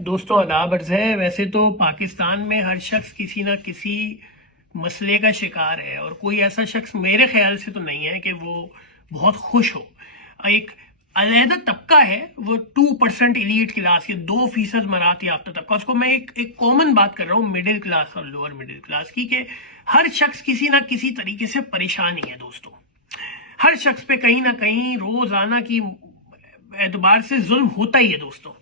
دوستوں آداب عرض ہے. ویسے تو پاکستان میں ہر شخص کسی نہ کسی مسئلے کا شکار ہے اور کوئی ایسا شخص میرے خیال سے تو نہیں ہے کہ وہ بہت خوش ہو. ایک علیحدہ طبقہ ہے وہ 2% ایلیٹ کلاس یا 2% مراعات یافتہ طبقہ. اس کو میں ایک کامن بات کر رہا ہوں مڈل کلاس اور لوور مڈل کلاس کی, کہ ہر شخص کسی نہ کسی طریقے سے پریشان ہی ہے دوستوں. ہر شخص پہ کہیں نہ کہیں روزانہ کی اعتبار سے ظلم ہوتا ہی ہے دوستوں.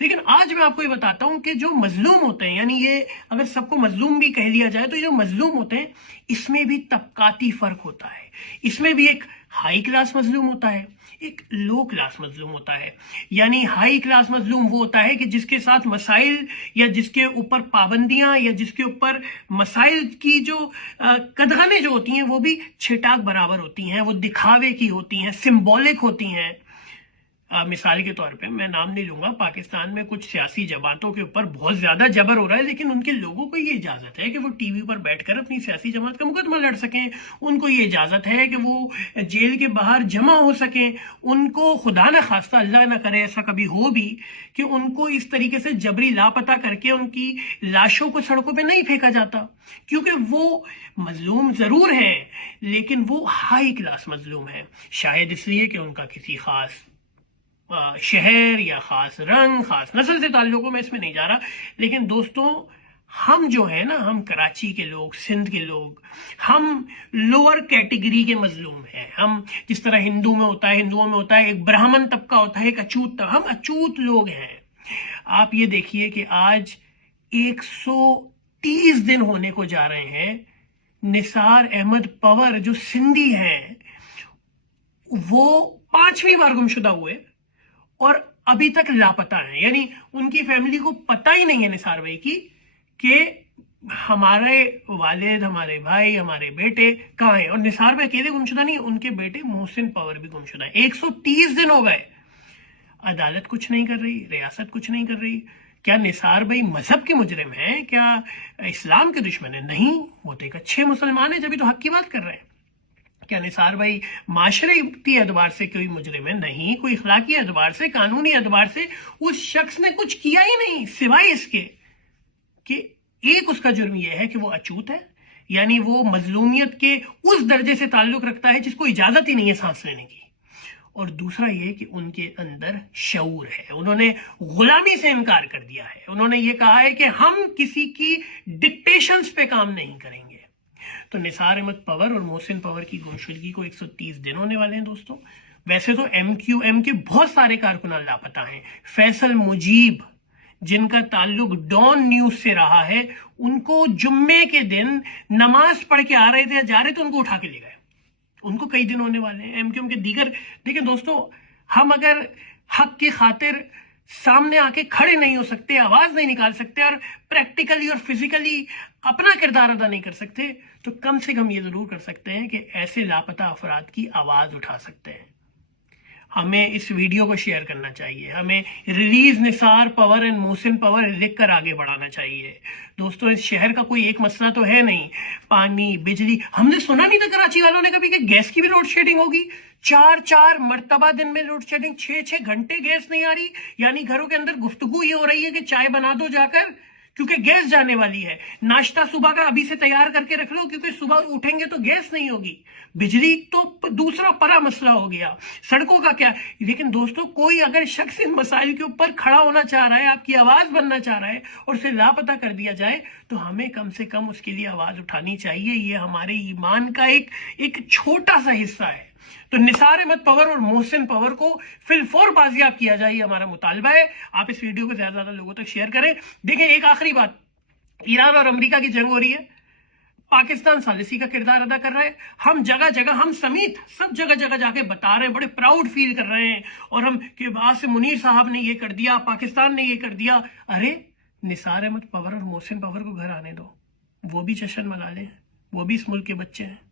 لیکن آج میں آپ کو یہ بتاتا ہوں کہ جو مظلوم ہوتے ہیں, یعنی یہ اگر سب کو مظلوم بھی کہہ لیا جائے تو یہ جو مظلوم ہوتے ہیں اس میں بھی طبقاتی فرق ہوتا ہے. اس میں بھی ایک ہائی کلاس مظلوم ہوتا ہے, ایک لو کلاس مظلوم ہوتا ہے. یعنی ہائی کلاس مظلوم وہ ہوتا ہے کہ جس کے ساتھ مسائل یا جس کے اوپر پابندیاں یا جس کے اوپر مسائل کی جو قدغنیں جو ہوتی ہیں وہ بھی چھٹاک برابر ہوتی ہیں, وہ دکھاوے کی ہوتی ہیں, سمبولک ہوتی ہیں. مثال کے طور پہ میں نام نہیں لوں گا, پاکستان میں کچھ سیاسی جماعتوں کے اوپر بہت زیادہ جبر ہو رہا ہے, لیکن ان کے لوگوں کو یہ اجازت ہے کہ وہ ٹی وی پر بیٹھ کر اپنی سیاسی جماعت کا مقدمہ لڑ سکیں. ان کو یہ اجازت ہے کہ وہ جیل کے باہر جمع ہو سکیں. ان کو خدا نہ خواستہ, اللہ نہ کرے ایسا کبھی ہو بھی, کہ ان کو اس طریقے سے جبری لاپتہ کر کے ان کی لاشوں کو سڑکوں پہ نہیں پھینکا جاتا, کیونکہ وہ مظلوم ضرور ہیں لیکن وہ ہائی کلاس مظلوم ہیں. شاید اس لیے کہ ان کا کسی خاص شہر یا خاص رنگ, خاص نسل سے تعلق ہو, میں اس میں نہیں جا رہا. لیکن دوستوں ہم جو ہے نا, ہم کراچی کے لوگ, سندھ کے لوگ, ہم لوور کیٹیگری کے مظلوم ہیں. ہم جس طرح ہندوؤں میں ہوتا ہے ایک برہمن طبقہ ہوتا ہے, ایک اچوت, ہم اچوت لوگ ہیں. آپ یہ دیکھیے کہ آج 130 دن ہونے کو جا رہے ہیں نثار احمد پور جو سندھی ہیں وہ 5ویں بار گمشدہ ہوئے اور ابھی تک لاپتہ ہیں. یعنی ان کی فیملی کو پتہ ہی نہیں ہے نثار بھائی کی کہ ہمارے والد, ہمارے بھائی, ہمارے بیٹے کہاں ہیں. اور نثار بھائی اکیلے گمشدہ نہیں, ان کے بیٹے محسن پور بھی گمشدہ ہیں. 130 دن ہو گئے, عدالت کچھ نہیں کر رہی, ریاست کچھ نہیں کر رہی. کیا نثار بھائی مذہب کے مجرم ہیں؟ کیا اسلام کے دشمن ہیں؟ نہیں, وہ تو ایک اچھے مسلمان ہیں جبھی تو حق کی بات کر رہے ہیں. کیا نثار بھائی معاشرتی اعتبار سے کوئی مجرم ہے؟ نہیں. کوئی اخلاقی اعتبار سے, قانونی اعتبار سے اس شخص نے کچھ کیا ہی نہیں, سوائے اس کے کہ ایک اس کا جرم یہ ہے کہ وہ اچوت ہے, یعنی وہ مظلومیت کے اس درجے سے تعلق رکھتا ہے جس کو اجازت ہی نہیں ہے سانس لینے کی. اور دوسرا یہ کہ ان کے اندر شعور ہے, انہوں نے غلامی سے انکار کر دیا ہے. انہوں نے یہ کہا ہے کہ ہم کسی کی ڈکٹیشنز پہ کام نہیں کریں گے. تو نثار احمد پور اور محسن پور کی گمشدگی کو 130 دن ہونے والے ہیں دوستوں. ویسے تو ایم کیو ایم کے بہت سارے کارکنان لاپتہ ہیں. فیصل مجیب جن کا تعلق ڈان نیوز سے رہا ہے, ان کو جمعے کے دن نماز پڑھ کے آ رہے تھے, جا رہے تھے, ان کو اٹھا کے لے گئے. ان کو کئی دن ہونے والے ہیں. ایم کیو ایم کے دیگر, دیکھیں دوستوں, ہم اگر حق کی خاطر سامنے آ کے کھڑے نہیں ہو سکتے, آواز نہیں نکال سکتے اور پریکٹیکلی اور فزیکلی اپنا کردار ادا نہیں کر سکتے, تو کم سے کم یہ ضرور کر سکتے ہیں کہ ایسے لاپتہ افراد کی آواز اٹھا سکتے ہیں. ہمیں اس ویڈیو کو شیئر کرنا چاہیے, ہمیں ریلیز نثار پور اینڈ محسن پور لکھ کر آگے بڑھانا چاہیے. دوستوں اس شہر کا کوئی ایک مسئلہ تو ہے نہیں, پانی, بجلی. ہم نے سنا نہیں تھا کراچی والوں نے کبھی کہ گیس کی بھی لوڈ شیڈنگ ہوگی. 4 مرتبہ دن میں لوڈ شیڈنگ, 6 گھنٹے گیس نہیں آ رہی. یعنی گھروں کے اندر گفتگو یہ ہو رہی ہے کہ چائے بنا دو جا کر, کیونکہ گیس جانے والی ہے. ناشتہ صبح کا ابھی سے تیار کر کے رکھ لو کیونکہ صبح اٹھیں گے تو گیس نہیں ہوگی. بجلی تو دوسرا بڑا مسئلہ ہو گیا. سڑکوں کا کیا. لیکن دوستوں کوئی اگر شخص ان مسائل کے اوپر کھڑا ہونا چاہ رہا ہے, آپ کی آواز بننا چاہ رہا ہے اور اسے لاپتہ کر دیا جائے, تو ہمیں کم سے کم اس کے لیے آواز اٹھانی چاہیے. یہ ہمارے ایمان کا ایک چھوٹا سا حصہ ہے. تو نثار احمد پور اور محسن پور کو فی الفور بازیاب کیا جائے, ہمارا مطالبہ ہے. آپ اس ویڈیو کو زیادہ لوگوں تک شیئر کریں. دیکھیں ایک آخری بات, ایران اور امریکہ کی جنگ ہو رہی ہے, پاکستان ثالثی کا کردار ادا کر رہا ہے. ہم جگہ جگہ, ہم سمیت سب جگہ جگہ جا کے بتا رہے ہیں, بڑے پراؤڈ فیل کر رہے ہیں, اور ہم کہ آصم منیر صاحب نے یہ کر دیا, پاکستان نے یہ کر دیا. ارے نثار احمد پور اور محسن پور کو گھر آنے دو, وہ بھی جشن منا لیں, وہ بھی اس ملک کے بچے ہیں.